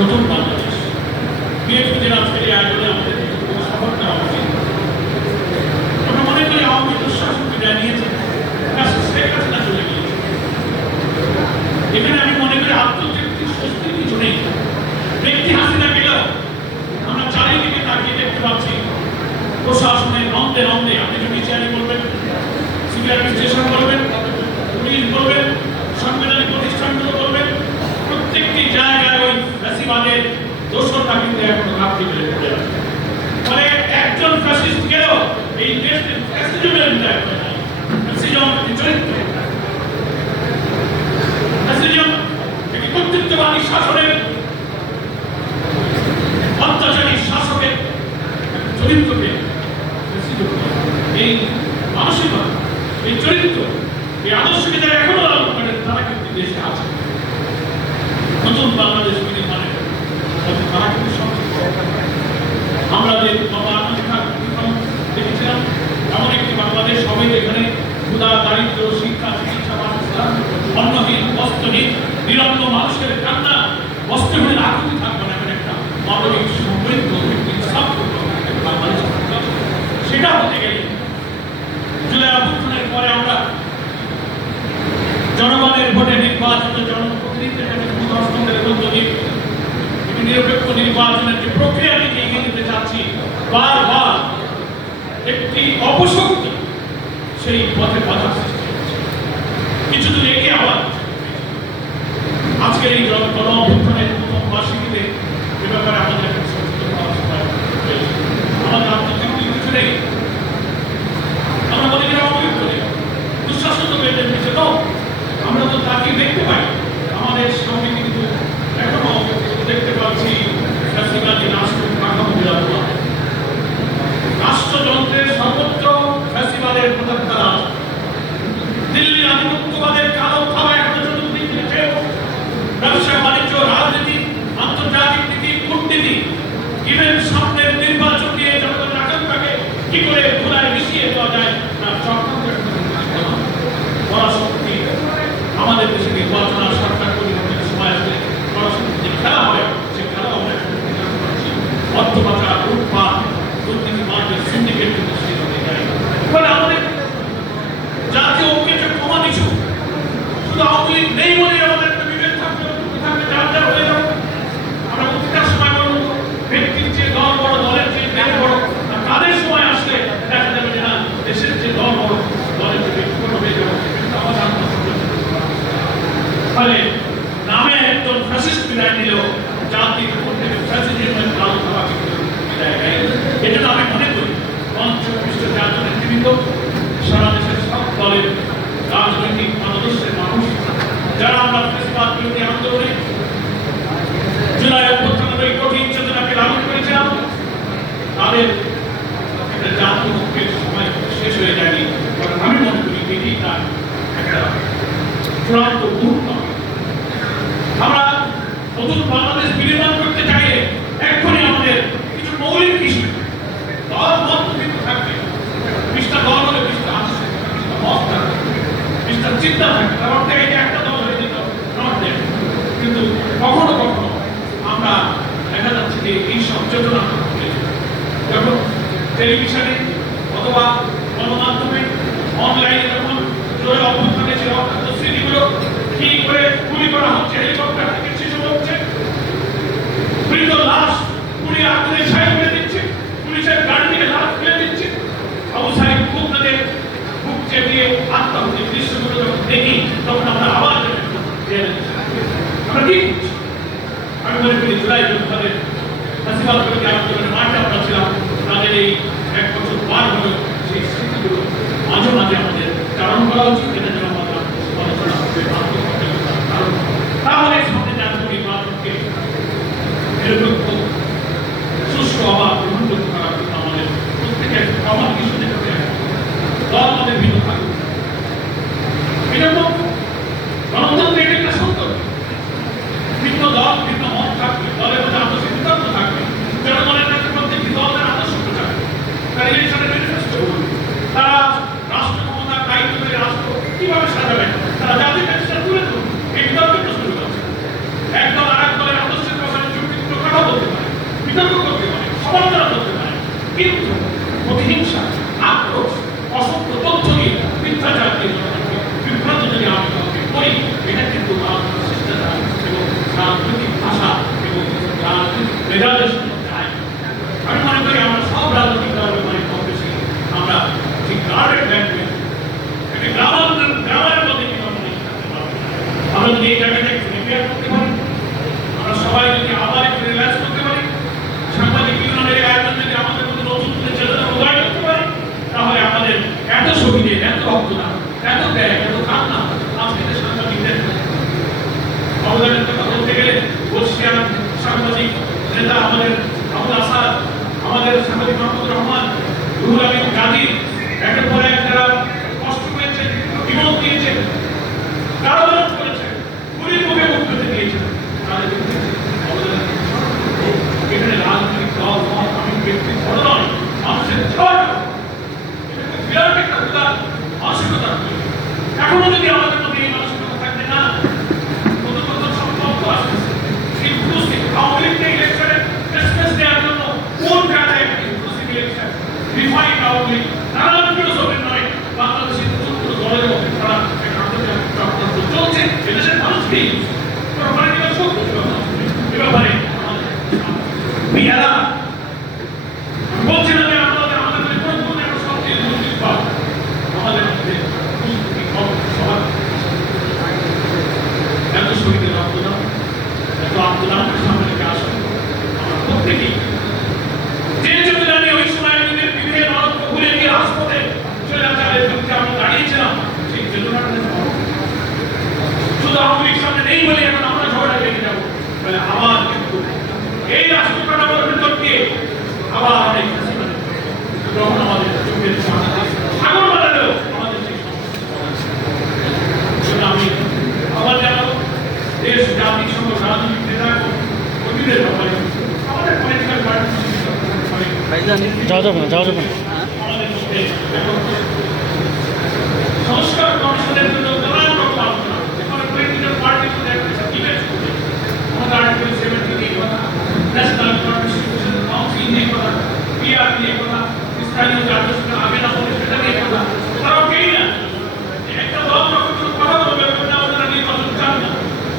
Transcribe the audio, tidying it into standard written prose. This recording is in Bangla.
নতুন বাংলাদেশ বিএনপির আজকের এই আয়োজনে আমাদের সফর নেওয়া উচিত। আমরা মনে করি আওয়ামী দুঃশাসন বিদায় নিয়েছে, শেখ হাসিনা চলে গিয়েছে। এখানে আমি মনে করি আত্মতৃপ্তির স্বস্তির কিছু নেই। ব্যক্তি হাসিনা গেলেও আমরা চারিদিকে তাকিয়ে দেখতে পাচ্ছি প্রশাসনের নন্দে নন্দে, আপনি জুডিশিয়ারি বলবেন, সিভিল অ্যাডমিনিস্ট্রেশন বলবেন, পুলিশ বলবেন, সাংবিধানিক প্রতিষ্ঠানগুলো বলবেন, প্রত্যেকটি জায়গায় ওই ফ্যাসিবাদের দোষরটা কিন্তু এখনো ঘাপটি মেরে পড়ে আছে। মানে একজন ফ্যাসিস্ট গেলেও এই দেশের ফ্যাসিজমের বিদায় হয় না। ফ্যাসিজম চরিত্র, ফ্যাসিজম একটি কর্তৃত্ববাদী শাসনের, অত্যাচারী শাসকের চরিত্রকে এই মানসিকতা, এই চরিত্র, এই আদর্শকে যারা এখনো লালন করেন তারা কিন্তু দেশে আছে। নতুন বাংলাদেশ নির্মাণে তারা কিন্তু আমরা যে দেখেছিলাম এমন একটি বাংলাদেশ হবে যেখানে ক্ষুধা, দারিদ্র, শিক্ষা, চিকিৎসা, বাসস্থান, অন্নহীন, বস্ত্রহীন, নিরন্ন মানুষের কান্না, বস্ত্রহীন আকুতি থাকবে না, এমন একটা মানবিক সমৃদ্ধ বাংলাদেশ। সেটা হতে গেলে জুলাই অভ্যুত্থানের পরে আমরা জনগণের ভোটে নির্বাচিত জনপ্রতিনিধিদের হস্তান্তরের মধ্য দিয়ে নিরপেক্ষ নির্বাচনের যে প্রক্রিয়াটিকে এগিয়ে নিতে চাচ্ছি, বারবার একটি অপশক্তি সেই পথে বাধা সৃষ্টি হচ্ছে। কিছু দূর এগিয়ে আবার আজকের এই গণ অভ্যুত্থানের প্রথম বার্ষিকীতে এ ব্যাপারে আমাদের সচেতন হওয়ার সময় আমাদের আত্মতৃপ্তি কিছু নেই। আমরা মনে করি অবৈধ করি দুঃশাসন তো বেঁধে দিচ্ছে, তো আমরা তো তাকে দেখতে পাই আমাদের সঙ্গে কিন্তু এখনো দেখতে পাচ্ছি ফ্যাসিবাদী রাষ্ট্র কাঠামো বিরাজমান। রাষ্ট্রযন্ত্রের সর্বোচ্চ ফ্যাসিবাদের প্রধান দিল্লির আধিপত্যবাদের কালো থাবা এখনো চতুর্দিক থেকে ব্যবসা বাণিজ্য, রাজনীতি, আন্তর্জাতিক নীতি, কূটনীতি, ইভেন সামনের নির্বাচন নিয়ে জনগণের আকাঙ্ক্ষাকে কি করে ধুলায় মিশিয়ে দেওয়া যায় না চক্রান্তের পরাশক্তি। আমাদের দেশে নির্বাচন আর সরকার পরিবর্তনের সময় আসলে পরাশক্তি যে খেলা হয় সে খেলা আমরা অর্থ পাচার, লুটপাট, দুর্নীতি, মার্কেট, সিন্ডিকেট কিন্তু সেই হতে যায়। ফলে আমাদের জাতীয় ঐক্যের প্রমাণ ইস্যু শুধু আওয়ামী লীগ নেই বলে আমাদের একটা বিভেদ থাকবে, যার যার হয়ে যাবে। আমরা প্রতিটার সময় বলবো ব্যক্তির যে দল বড়, দলের যে দেশ বড়, তাদের সময় আসলে দেখা যাবে যে না দেশের যে দল বড়, দলের যে ব্যক্তিগত হয়ে যাবে। ফলে নামে একজন ফ্যাসিস্ট বিদায় নিলেও জাতির মধ্যে ফ্যাসিজমের কালো থাবা কিন্তু বিদায় নেয়। এজন্য আমি মনে করি পঞ্চপৃষ্ঠ জাতীয় নেতৃবৃন্দ, সারা দেশের সব দলের রাজনৈতিক মতাদর্শের মানুষ যারা আমরা ফ্যাসিবাদ বিরোধী আন্দোলনে জুলাই অভ্যুত্থানের এই কঠিন চেতনাকে লালন করেছিলাম, তাদের একটা জাতীয় ঐক্যের সময় শেষ হয়ে যায়নি। কারণ আমি মনে করি এটি তার একটা চূড়ান্ত মুহূর্ত। আমরা নতুন বাংলাদেশ বিনির্মাণ করতে চাইলে এখনই আমাদের কিছু মৌলিক বিষয় দল মত কিন্তু থাকবে, বিশটা দল হলে বিশটা আসছে, বিশটা মত থাকবে, বিশটা চিন্তা থাকবে। তার অর্থে এই যে একটা দল হয়ে যেত কিন্তু কখনো কখনো আমরা দেখা যাচ্ছে যে এই সব চেতনা যখন টেলিভিশনে অথবা গণমাধ্যমে অনলাইনে যখন জয় অভ্যুত্থানে যে রক্তাক্ত স্মৃতিগুলো কি করে গুলি করা হচ্ছে, হেলিকপ্টার থেকে শিশু হচ্ছে, মৃত লাশ পুড়িয়ে আগুনে ছাই করে দিচ্ছে, পুলিশের গাড়ি থেকে লাশ ফেলে দিচ্ছে, অবসায়িক খুবনাদের বুক চেপিয়ে আত্মহত্যার দৃশ্যগুলো যখন দেখি তখন আমরা আবার আমরা কি করছি। আমি মনে করি জুলাই যোদ্ধাদের ফ্যাসিবাদ বিরোধী আন্দোলনের মাঠে আমরা ছিলাম, তাদের এই এক বছর পার হলো সেই স্মৃতিগুলো মাঝে মাঝে আমাদের চারণ করা উচিত। এটা যেন আমাদের আলোচনা হবে, তাহলে সামনে জাতীয় নির্বাচনকে নিরপেক্ষ, সুষ্ঠু, অবাধ, গ্রহণযোগ্য করার জন্য আমাদের প্রত্যেকের সমান কিছু দেখতে হবে। দল আমাদের ভিন্ন থাকবে, এরকম গণতন্ত্রের একটা সৌন্দর্য। ভিন্ন দল, ভিন্ন মত থাকবে, দলের মধ্যে আদর্শ সিদ্ধান্ত থাকবে, জনগণের কাছে প্রত্যেকটি দলের আদর্শ থাকবে, তারা ইলেকশনের ম্যানিফেস্টো, তারা রাষ্ট্র ক্ষমতা কিভাবে সাজাবেন, তারা জাতির কাছে সেটা তুলে ধরুন। এই বিতর্কের প্রশ্ন আছে। একদল আর এক দলের আদর্শের ব্যাপারে যুক্তিযুক্ত কথা বলতে পারে, বিতর্ক করতে পারে, সমালোচনা করতে পারে, কিন্তু প্রতিহিংসা, আক্রোশ, অসত্য তথ্য দিয়ে, মিথ্যাচার দিয়ে জনগণকে বিভ্রান্ত যদি আমি কাউকে করি, এটা কিন্তু রাজনৈতিক শিষ্টাচার এবং রাজনৈতিক ভাষা এবং রাজনৈতিক মেজাজের সঙ্গে যায়। আমি মনে করি আমরা সব রাজনৈতিক দলের মানে কম বেশি আমরা ঠিক গার্ডেড ল্যাঙ্গুয়েজ, একটা গ্রামের মধ্যে কিন্তু আমরা যদি এই জায়গাটা একটু রিপেয়ার করতে পারি, আমরা সবাই যদি আবার একটু রিল্যাক্স করতে পারি, সাংবাদিক ইউনিয়নের আয়োজন যদি আমাদের মধ্যে নতুন করে চেতনা উদয় করতে পারি, তাহলে আমাদের এত শহীদের, এত রক্তদান, এত ব্যয়, এত কান্না আজকে সাংবাদিকদের অবদানের কথা বলতে গেলে বর্ষিয়ান সাংবাদিক নেতা আমাদের আবুল আসাদ, আমাদের সাংবাদিক মাহমুদুর রহমান, রুহুল আমিন গাজী, একের পর এক যারা কষ্ট পেয়েছেন, জীবন দিয়েছেন, কারাবরণ করেছেন, গুলির মুখে মুখ পেতে দিয়েছেন, তাদের অবদান এখানে রাজনৈতিক দল মত আমি ব্যক্তি বড় নয়, মানুষের ঝড় বিরাট একটা উদার মানসিকতা। এখনো যদি আমাদের মধ্যে এই মানসিকতা থাকবে না, নতুন নতুন সব তথ্য আসতেছে, ইনক্লুসিভ আওয়ামী লীগকে ইলেকশনে স্পেস দেওয়ার জন্য কোন কাজে inclusive election, refined Awami League, নানান ফিলোসফির নয়, বাংলাদেশের নতুন কোনো দলের মধ্যে তারা একটা আন্তর্জাতিক চক্রান্ত চলছে, এদেশের মানুষ নেই ব্যাপারে কিনা সব এ ব্যাপারে বলছি না যে আমাদের কোনো কোনো একটা সবচেয়ে দুর্নীতি পাব আমাদের মধ্যে সবার এত শহীদের রক্তদান, এত আত্মদানের সামনে থেকে আসে আমরা প্রত্যেকেই যে যোগদানে ওই সময় নিজের বিধে মানবকে ভুলে গিয়ে রাজপথে স্বৈরাচারের বিরুদ্ধে আমরা দাঁড়িয়েছিলাম, সেই চেতনাটা শুধু আওয়ামী লীগ সামনে নেই বলে এখন আমরা ঝগড়া লেগে যাবো, মানে আবার কিন্তু এই রাষ্ট্র কাঠামোর ভিতর দিয়ে আবার এই যখন আমাদের চোখের সাগর বানালেও আমাদের সেই সমস্যা। আমি আবার জানাবো দেশ জাতির সঙ্গে রাজনৈতিক নেতা কর্মীদের ব্যাপারে আমাদের পলিটিক্যাল পার্টি যাওয়া যাবে না, যাওয়া যাবে না। আমাদের মধ্যে সংস্কার কমিশনের জন্য